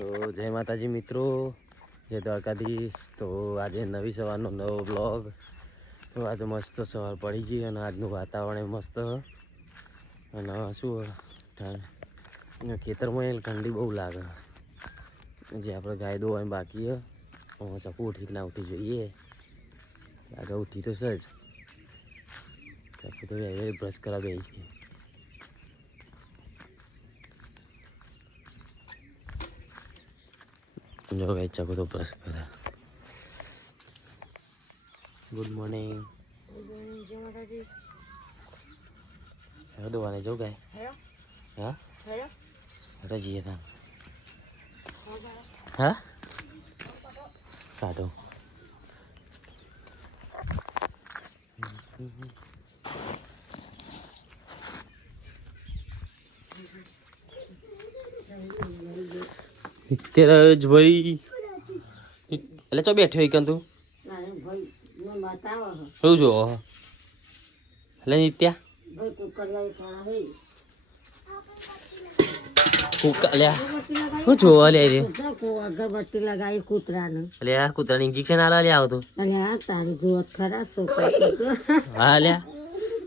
તો જય માતાજી મિત્રો, જય દ્વારકાધીશ। તો આજે નવી સવારનો નવો બ્લોગ। તો આજે મસ્ત સવાર પડી ગઈ અને આજનું વાતાવરણ મસ્ત અને શું ખેતરમાં ઠંડી બહુ લાગે। જે આપણે ગાય દોવાની બાકી ચકુ ઉઠી ના ઉઠી જોઈએ, આગળ ઉઠી તો સજ ચકુ તો બ્રશ કરવા ગઈ છે। जो गई चको तो ब्रश करा। Good morning. दो आने जो गए हाँ हटा जिए था हाँ काटो तेरज भाई એટલે ચો બેઠ્યો ઈ કંતુ મારે ભાઈ નો બતાવો હું જો એટલે નિત્યા ભાઈ કુકરિયા ખાણા હે કુકરિયા હું જો લે રે અગરબત્તી લગાવી કૂતરાને એટલે આ કૂતરાને ઇન્જેક્શન આલા લે આવતો અરે આ તારી જોત ખરા છોકરા હા લે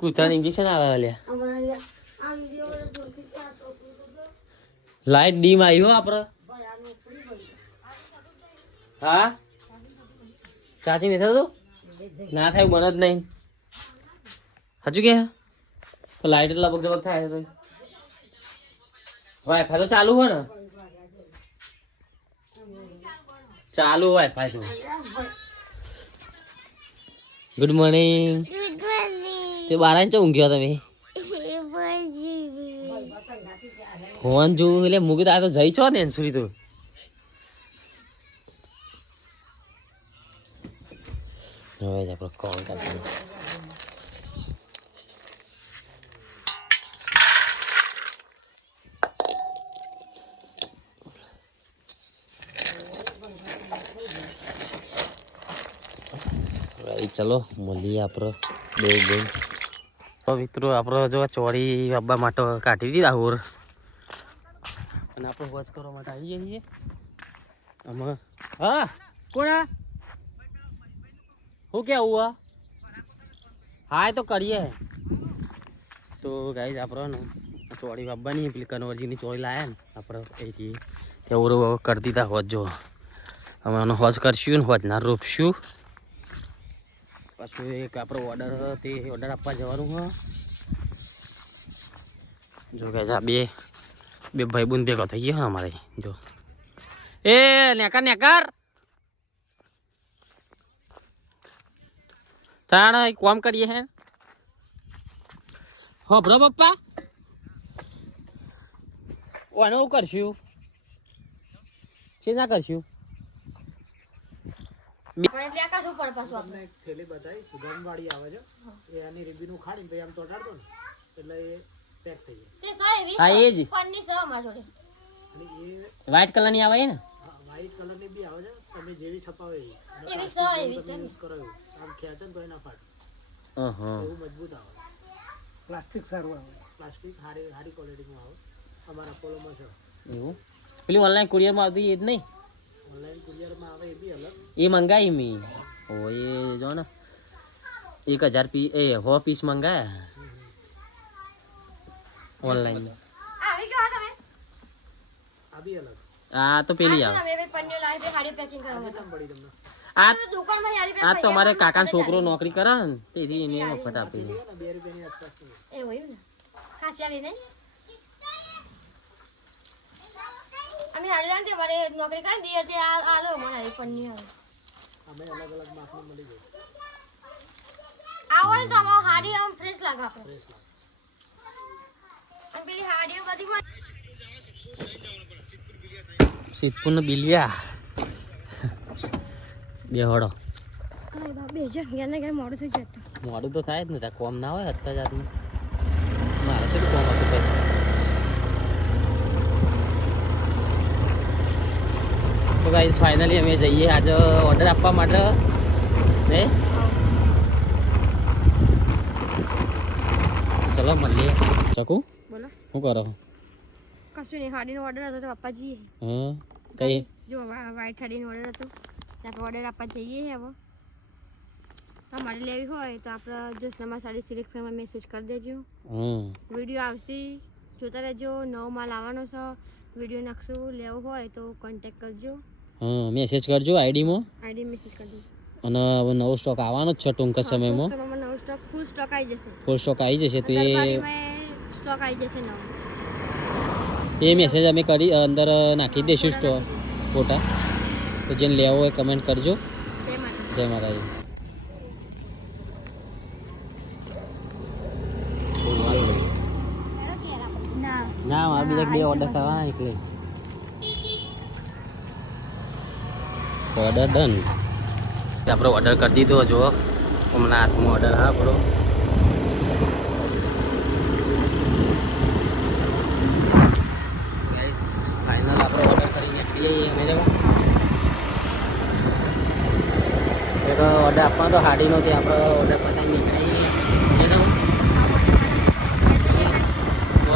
કૂતરાને ઇન્જેક્શન આલા લે લાઈટ ડીમ આવી હો આપણે हाँ चाची नहीं था तो ना था बन ज नहीं हजू क्या तो लाइट लगभग जबक था तो वाईफाई तो चालू है ना चालू वाईफाई तो गुड मॉर्निंग ते 12 इंच ઊંઘ્યો તમે ફોન જો એટલે મુકે તો જઈ છો ને સુરી તો હવે જ આપણે કોલ કરશું ભાઈ ચલો મળીએ આપણે બે બેન તો મિત્રો આપણે જો ચોરી આપવા માટે કાઢી દીધા હોર અને આપણે વોચ કરવા માટે આવી જઈએ આમાં હા કોણ हो क्या हुआ हाँ तो करिए तो गाइस आप चौड़ी बाबा नहीं पेली कन्वर्जी ની ચોળી લાયા ને આપણે એથી એવું કરી દીધા હોત જો અમે હોજ કરશું ને હોજ ના રોપશું પાછું એક આપણો ઓર્ડર તે ઓર્ડર આપવા જવાનું હ જો ગાઈસ આ બે ભાઈબંધ ભેગા થઈ ગયા અમારે જો એ નેકર તાણા કામ કરીએ હે હો બ્રો પપ્પા ઓને હું કરશું છે ના કરશું પણ ત્યાં કાઢું પડ પાછું આપણે થેલી બધાઈ સુગમ વાળી આવે છે એ આની રીબીન ઉખાડીને પછી આમ ચોટાડતો ને એટલે એ પેક થઈ જાય તે 120 હા એ જ પન્ની સ માર જોડે અને એ વ્હાઈટ કલર ની આવે ને વ્હાઈટ કલર ની બી આવે છે તમે જેવી છપાવે એવી સ યુઝ કરો આમ ખેંચો તો એના ફાટ એવું મજબૂત આવે પ્લાસ્ટિક સારું આવે પ્લાસ્ટિક હારી ક્વોલિટીમાં આવે અમારા અપોલોમાં છે એવું પેલી ઓનલાઈન કુરિયર માં આવતી એ જ નહીં ઓનલાઈન કુરિયરમાં આવે એ બી અલગ એ મંગાઈ મી ઓ એ જો ને 1000 પીસ એ 100 પીસ મંગાયા ઓનલાઈન આવી ગયો તમે આ બી અલગ આ તો પેલી આવે અમે પન્ની લાવી પે હાડી પેકિંગ કરવા માટે પડી તમને આ દુકાનમાં હાડી પે આ તો મારે કાકાનો છોકરો નોકરી કરે ને તેથી એને મફત આપી દે 2 રૂપિયાની આસપાસ એ હોય ને ખાસી આવી નહીં અમે હાડી લાંગે મારે નોકરી કરી દી એટલે આલો મને હાડી પન્ની આવે અમે અલગ અલગ માપની મળી જાય આવો ને તો અમાર હાડી આમ ફ્રેશ લાગે આપણે અને પેલી હાડીઓ બધી સિદ્ધપુર ને બિલિયા બે હડો કઈ બા બે જ ગયા ને મોડું થઈ જતું મોડું તો થાય જ ને કોમ ના હોય અત્યાર જાતનું મારે છે કોમ હતું કઈ તો ગાઈસ ફાઇનલી અમે જઈએ આજે ઓર્ડર આપવા માટે ને ચલો મળીએ ચકુ બોલો શું કરો કશું નહીં હાડીનો ઓર્ડર હતો તો પપ્પાજી હા કઈ જો વ્હાઈટ સાડીનો ઓર્ડર હતો ત્યાં ઓર્ડર આપવા જઈએ છે હવે તમારે લેવી હોય તો આપણે જોશનામાં સાડી સિલેક્ટ કરવા મેસેજ કરી દેજો વિડીયો આવશે જોતા રહેજો નવો માલ આવવાનો છે વિડીયો નાખશું લેવો હોય તો કોન્ટેક્ટ કરજો મેસેજ કરજો આઈડીમાં મેસેજ કરજો અને હવે નવો સ્ટોક આવવાનો જ છે ટૂંક સમયમાં નવો સ્ટોક ફૂલ સ્ટોક આવી જશે તો સ્ટોક આવી જશે નવો એ મેસેજ અમે કરી અંદર નાખી દઈશું સ્ટોક ફોટા તો જેને લેવો હોય કમેન્ટ કરજો જય માતાજી ના મારે બીજા બે ઓર્ડર કરવાના એટલે ઓર્ડર ડન આપણે ઓર્ડર કરી દીધો જો હમણાં હાથમાં ઓર્ડર હા આપણો ગાઈસ ફાઇનલ આપણે ઓર્ડર કરી નીકળી જઈએ અમે એક ઓર્ડર આપવાનો તો હાડીનો તે આપણે ઓર્ડર પતાવી નીકળી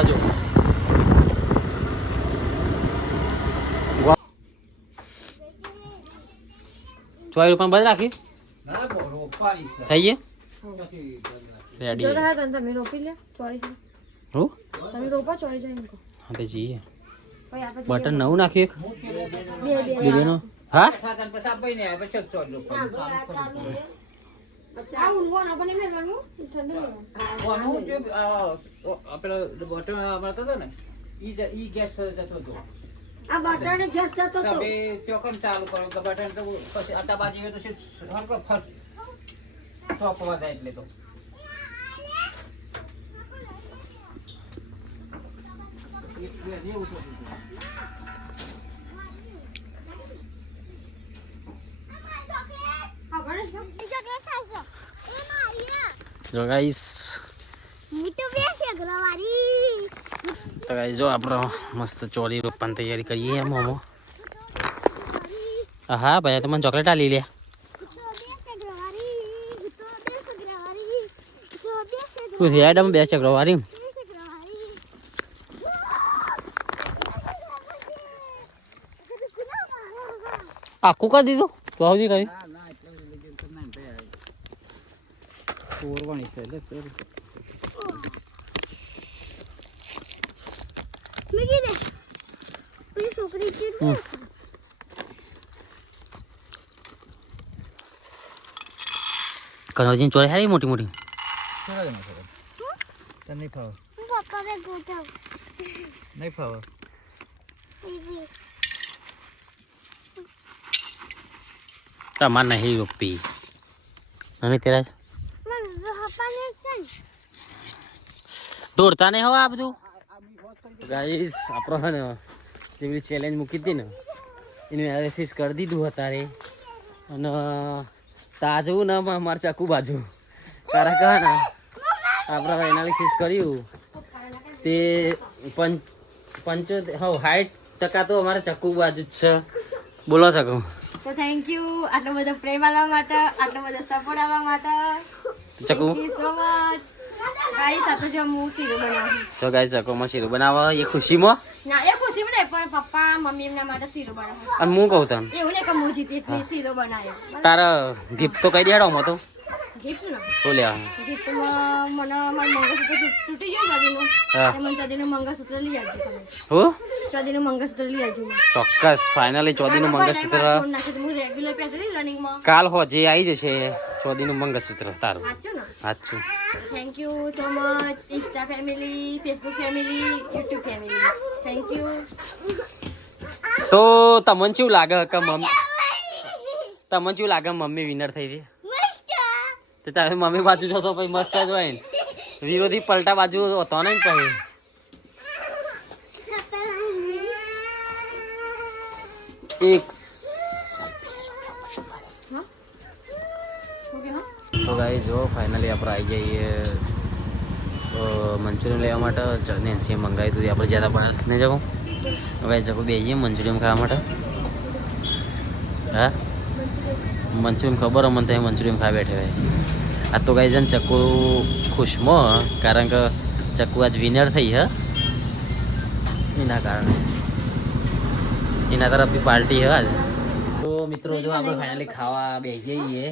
જો ₹100 બંધ રાખી થઈ ગઈ રેડી તમે રોપી લે ચોરી હું તમે રોપો ચોરી જાય હા તો જઈએ ભાઈ આપણે બટન નવું નાખ્યું એક બે બીજું હા આ ઊંઘો ના પણ મેળવાનું ઠંડુ આ બટન ગેસ જતો તો ચોકન ચાલુ કરો તો બટન તો પછી આતા બાજી તો હરકો ફટ ચોપવા જાય એટલે તો જો ગાઈસ તો ગાઈસ જો આપણો મસ્ત ચોળી રોપવાની તૈયારી કરીએ મોમો હા ભાઈ તો મને ચોકલેટ આલી લે શું છે એડમ બે ચક્રવારી આખું કરી દીધું તો સુધી કરી કનોજી ચોરી હારી મોટી મોટી નહીં ફાવ તમાર નહીં રોપી અને તેરા દોડતા નહીં હવે આ બધું ગાઈસ આપણો હે ને જેવી ચેલેન્જ મૂકી હતી ને એનું એનાલિસિસ કરી દીધું અત્યારે અને તાજવું ને મારે ચાકુ બાજુ કારણ કે ને આપણે એનાલિસિસ કર્યું તે 60% તો અમારે ચક્કુ બાજુ જ છે બોલો શકો તો થેન્ક યુ આટલો બધો પ્રેમ આપવા માટે આટલો બધો સપોર્ટ આપવા માટે ચક્કુ thank you so much guys આ તો જો હું શીરો બનાવું તો ગાઈસ ચક્કુમાં શીરો બનાવવા એ ખુશીમાં ના એ ખુશી મને પણ પપ્પા મમ્મી એમના માટે શીરો બનાવે અને હું કહું તને એવું ને કે હું જીતી એટલે શીરો બનાવ્યો તારા ગિફ્ટ તો કઈ દેડો મો તો ગિફ્ટ ને તો લે ગિફ્ટમાં મને મારું મંગળસૂત્ર તૂટી ગયું દાદીનું હા. મને દાદીનું મંગળસૂત્ર લઈ આવજો તમે હો દાદીનું મંગળસૂત્ર લઈ આવજો મને ચોક્કસ ફાઇનલી ચોદીનું મંગળસૂત્ર હું રેગ્યુલર પહેરતી રનિંગમાં કાલ હો જે આવી જશે ચોદીનું મંગળસૂત્ર તારું સાચું ને સાચું thank you so much Insta family Facebook family YouTube family thank you તો તમને શું લાગે કે મમ્મી વિનર થઈ ગઈ તો તારે મમ્મી બાજુ છો તો પછી મસ્ત જ હોય ને વિરોધી પલટા બાજુ હતો ને પછી એક તો ગાઈ જો ફાઇનલી આપણે આવી જઈએ મંચુરિયન લેવા માટે નેન્સીએ મંગાવી હતું આપણે જ્યાં પણ નહીં જવું ગાઈ જગો બે જઈએ મંચુરિયન ખાવા માટે હા મંચુરિયન ખબર મને તો મંચુરિયન ખાવા બેઠે હોય આ તો ગાઈ જન ચક્કુ ખુશમાં કારણ કે ચક્કુ આજ વિનર થઈ હે એના કારણે એના તરફથી પાર્ટી હે આજે. તો મિત્રો જો આપણે ફાઇનલી ખાવા બેસી જઈએ.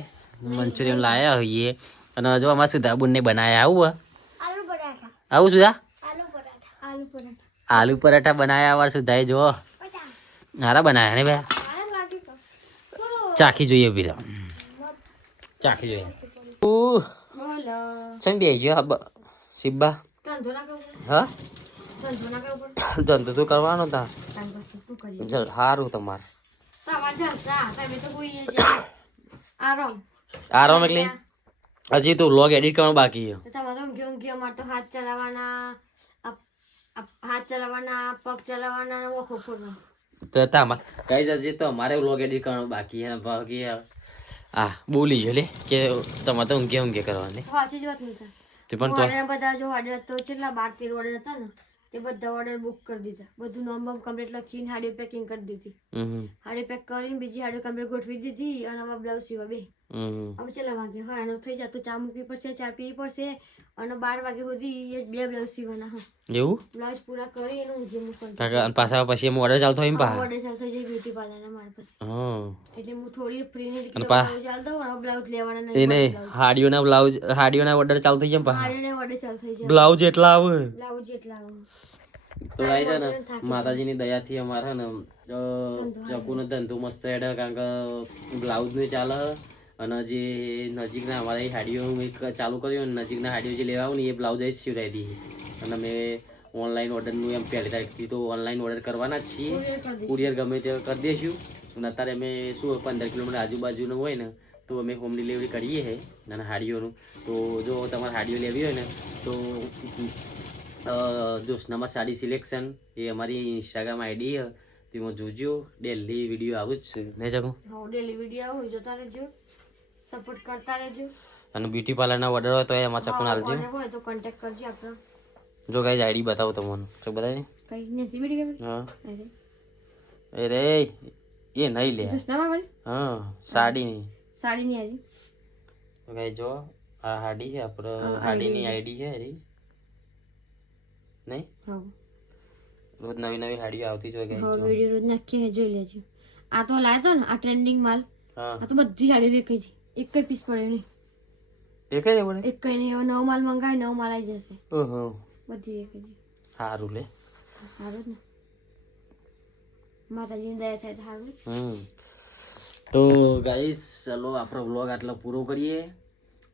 મંચુરિયન લાયા હોઈએ અને જો અમારા સુધાબુનને બનાયા આવું આલુ પરાઠા આવું સુધા આલુ પરાઠા આલુ પરાઠા બનાયા અમારા સુધાએ જો હારા બનાયા ને ભાઈ ચાખી જોઈએ પીલા ચાખી જોઈએ બોલો ચમ બે ગયો શિબ્બા ધંધો ના કરવો હા ધંધો ના કરવો ધંધો તો કરવાનો તા તાન પછી શું કરીએ ચલ સારું તમારે તમાર જલસા તમે તો કોઈ જાય આરામ આરામ એટલે હજી તો વ્લોગ એડિટ કરવાનો બાકી છે તો તમારે ઊંઘી ઊંઘી અમારે તો હાથ ચલાવવાના હાથ ચલાવવાના પગ ચલાવવાના ને ઓખો ફોડવા તો તમારે કઈ હજી તો અમારે વ્લોગ એડિટ કરવાનો બાકી છે બાકી આ બોલી જો લે કે તમારે તો ઊંઘે કરવાની સાચી જ વાત નહીં તે પણ તો ઓર્ડર બધા જો ઓર્ડર તો કેટલા 12-13 ઓર્ડર હતા ને તે બધા ઓર્ડર બુક કરી દીધા બધું નોમ કમ્પ્લીટ લખીને હાડી પેકિંગ કરી દીધી હાડી પેક કરીને બીજી હાડી કમ્પ્લીટ ગોઠવી દીધી અને હવે બ્લાઉઝ સીવા બે હવે ચલા વાગે હા એનો થઈ જાય તો ચા મૂકવી પડશે ચા પીવી પડશે અને 12 વાગે સુધી એ 2 બ્લાઉઝ સીવાના હા એવું બ્લાઉઝ પૂરા કરી એનું ઊંઘી મૂકવાનું કાકા અને પાછા પછી એમ ઓર્ડર ચાલતો હોય ને પા ઓર્ડર ચાલુ થઈ જાય બ્યુટી પાર્લરના મારા પાસે હા એટલે હું થોડી ફ્રી ને અને પા- ચાલ દઉં અને બ્લાઉઝ લેવાના એને હાડીઓના ઓર્ડર ચાલુ થઈ જાય ને પા હાડીને ઓર્ડર ચાલુ થઈ જાય બ્લાઉઝ એટલા આવે બ્લાઉઝ જેટલા આવે તો ગાઈ છે ને માતાજીની દયાથી અમારે ને ચકુનો ધંધો મસ્ત હેડે કારણ કે બ્લાઉઝનું ચાલે અને જે નજીકના અમારે હાડીઓ મેં ચાલુ કર્યું ને નજીકના હાડીઓ જે લેવા આવું ને એ બ્લાઉઝ જ સિવડાવી દીધી અને અમે ઓનલાઈન ઓર્ડરનું એમ પહેલી તારીખથી તો ઓનલાઈન ઓર્ડર કરવાના જ છીએ કુરિયર ગમે તે કરી દઈશું અને અત્યારે અમે શું 15 કિલોમીટર આજુબાજુનું હોય ને તો અમે હોમ ડિલિવરી કરીએ છીએ અને હાડીઓનું તો જો તમારે હાડીઓ લેવી હોય ને તો જોશનામાં સાડી સિલેક્શન એ અમારી ઇન્સ્ટાગ્રામ આઈડી છે તેમાં જોજો ડેલી વિડીયો આવું જ છે નહીં જગું હા ડેલી વિડીયો આવું જોતા રહેજો સપોર્ટ કરતા રહેજો અને બ્યુટી પાર્લરના ઓર્ડર હોય તો એમાં ચકુન હાલજો કોને હોય તો કોન્ટેક્ટ કરજો આપણો જો ગાઈઝ આઈડી બતાવો તમને તો બતાવી કઈ નેસી વિડીયો હા અરે અરે એ નહીં લે જોશનામાં મળી હા સાડી નહીં સાડી ની આવી તો ગાઈ જો આ હાડી છે આપણે હાડીની આઈડી છે એરી નહીં હા રોજ નવી નવી હાડીઓ આવતી જોઈએ હા વિડીયો રોજ નાખીએ જોઈ લેજો આ તો લાવ્યો તો ને આ ટ્રેન્ડિંગ માલ હા આ તો બધી સાડી વેચાઈ છે એક કઈ પીસ પડ્યો નહીં એ કઈ નહીં પડે એક કઈ નહીં હવે નવો માલ મંગાવી નવો માલ આવી જશે ઓહો બધી વેચાઈ સારું લે સારું જ ને માતાજીની દયા થાય તો સારું તો ગાઈસ ચલો આપણો વ્લોગ આટલો પૂરો કરીએ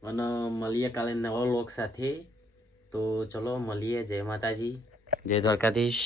અને મળીએ કાલે નવા વ્લોગ સાથે તો ચલો મળીએ જય માતાજી જય દ્વારકાધીશ